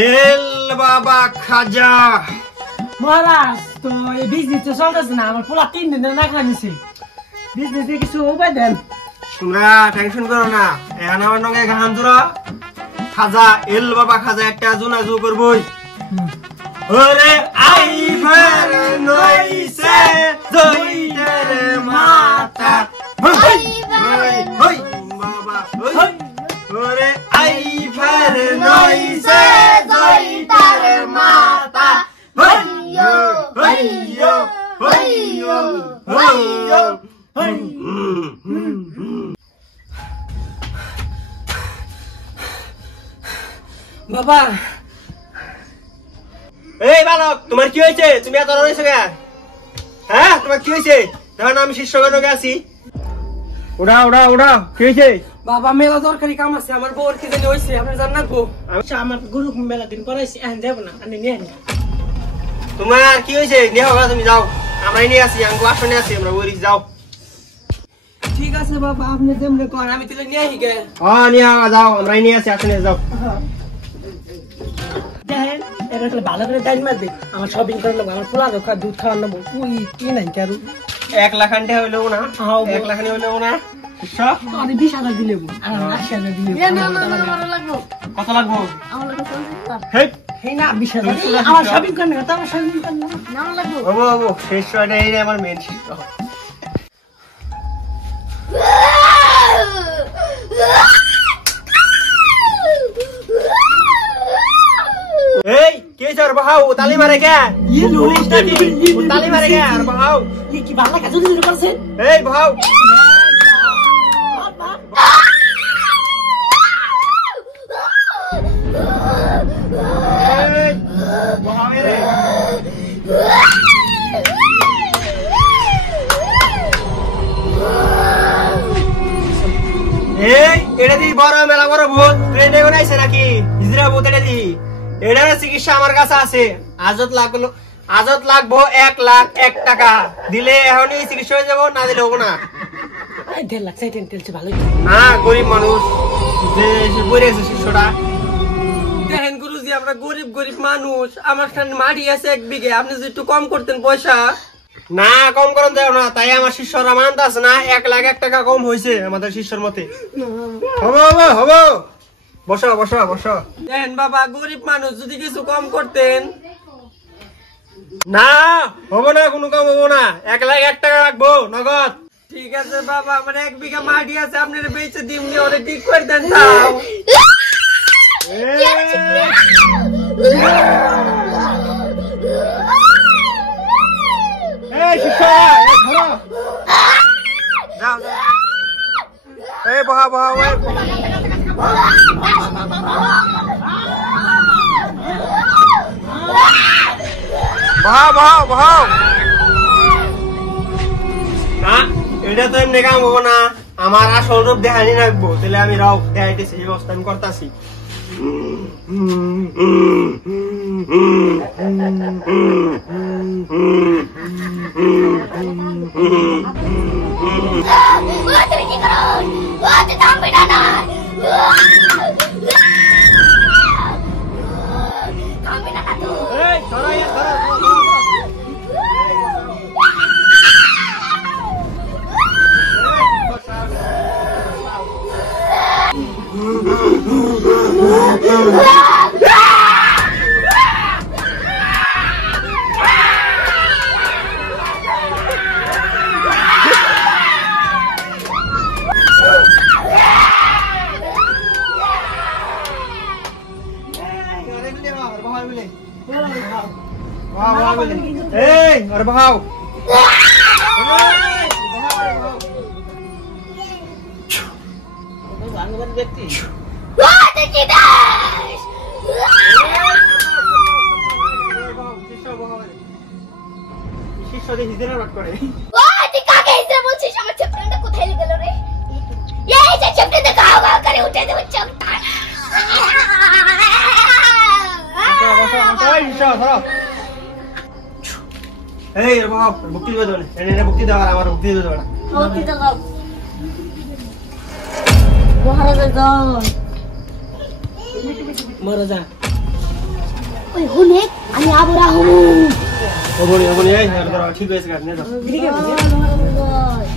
এল বাবা খাজা। মহারাজ তো এই বিজনেস তো চলতেছে না, আমার পোলা 3 দিন ধরে না খাওয়া নিছে। বিজনেস এ কিছু উপায় দেন। তোমরা টেনশন করো না, এখন আমার নগে গান জোড়া খাজা এল বাবা খাজা একটা জুনাজু করবই। ওরে আই ফের নইছে জইতের মাতা হই হই বাবা হই। ওরে আই ফের নইছে জইতের মাতা হইয়ো হইয়ো হইয়ো হইয়ো হই। বাবা এই বালক, তোমার কি হয়েছে? তুমি এত রয়েছো কেন? হ্যাঁ, তোমার কি হয়েছে? তখন আমি শিষ্যগণকে আছি। ওড়া ওড়া ওড়া, কি হয়েছে? বাবা মেলা দরকারি কাম আছে, আমার বউর কি জানি হইছে, আপনি জানেন গো? আচ্ছা, আমার গরু মেলা দিন করাইছি, এখন যাব না, আপনি নিয়ে আনি। তোমার কি হয়েছে? নিয়ে হোক, তুমি যাও, আমরাই নিয়ে আসি, আমি আসনে আছি, আমরা ওই যাও। ঠিক আছে বাবা, আপনি যেমনি করেন, আমি তাহলে নিয়ে আহি গে। হ্যাঁ, নিয়ে যাও, আমরাই নিয়ে আসি, আসনে যাও। দেখেন এটা তাহলে ভালো করে টাইম মারবে, আমার শপিং করে নেবো, আমার পোলা রক্ষা দুধ খাওয়া নেবো। ওই কি নাই কারু 1 লাখ আনতে হইলেও না, 1 লাখ হইলেও না। আমি 20,000 দিলে আর 80,000 দিলে কত লাগবো? হেই না 20,000 আমার শপিং করে নেবো, আমার শপিং করে নেবো না লাগবো। বাবু বাবু, শেষ সময়টা এই আমার মেন শিষ্য। এই কে যার বাহাও তালি মারে কে? তালি মারে কে? আর বাহাও কি ভালো কাজ শুরু করছে। এই বাহাও এই বাহাও রে। এই এটা দি বড় মেলা বড় ভূত ট্রেনে বানাইছে নাকি? হিজরা ভূত এটা দি। এটার চিকিৎসা আমার কাছে আছে। আজত লাগবো 1 লাখ 1 টাকা দিলে এখনই চিকিৎসা হয়ে যাবো, না দিলে হবো না। 1.5 লাখ চাইতেন তেলছে ভালোই না, গরিব মানুষ যে পড়ে আছে শিষ্যটা। দেখেন গুরুজি, আমরা গরিব গরিব মানুষ, আমার সামনে মাটি আছে 1 বিঘে, আপনি যদি একটু কম করতেন পয়সা। না, কম করুন দেও না, তাই আমার শিষ্যরা মানতে আছে না। 1 লাখ 1 টাকা কম হয়েছে আমাদের শিষ্যর মতে। হবো হবো হবো, বসো বসো বসো। দেখেন বাবা, গরিব মানুষ, যদি কিছু কম করতেন। না হবো না, কোনো কম হবো না। 1 লাখ 1 টাকা রাখবো নগদ। ঠিক আছে বাবা, আমার 1 বিঘা মাটি আছে, আপনারা বেচে দিমনি, ওরে ঠিক করে দেন। তাও এই শিষ্যরা ধরো, যাও যাও। এই বহা বহা, ওই বহাও বহাও বহাও। না, এটা তো এমনি কাম হবো না, আমার আসল রূপ দেখানি রাখবো। তাহলে আমি রাও দেখাইতেছি, এই ব্যবস্থা আমি করতেছি। এই আরে বহাও। শিষ্য দেখি দিনের রাত করে। তুই কাকে হিজড়া বলছিস? আমার চ্যাপ্টারটা কোথায় গেল রে? এই যে চ্যাপ্টারটা গাও গাও করে উঠে দেব চোখটা। এই বাবা, মুক্তি দিবে তো? এনে মুক্তি দাও, আমার মুক্তি দিবে তো? মুক্তি দাও। মহারাজা যাও। মরে যা। ওই হুনে আমি আবরা হু ওবনি এই আর ঠিক হয়েছে কাজ নে ঠিক আছে ওই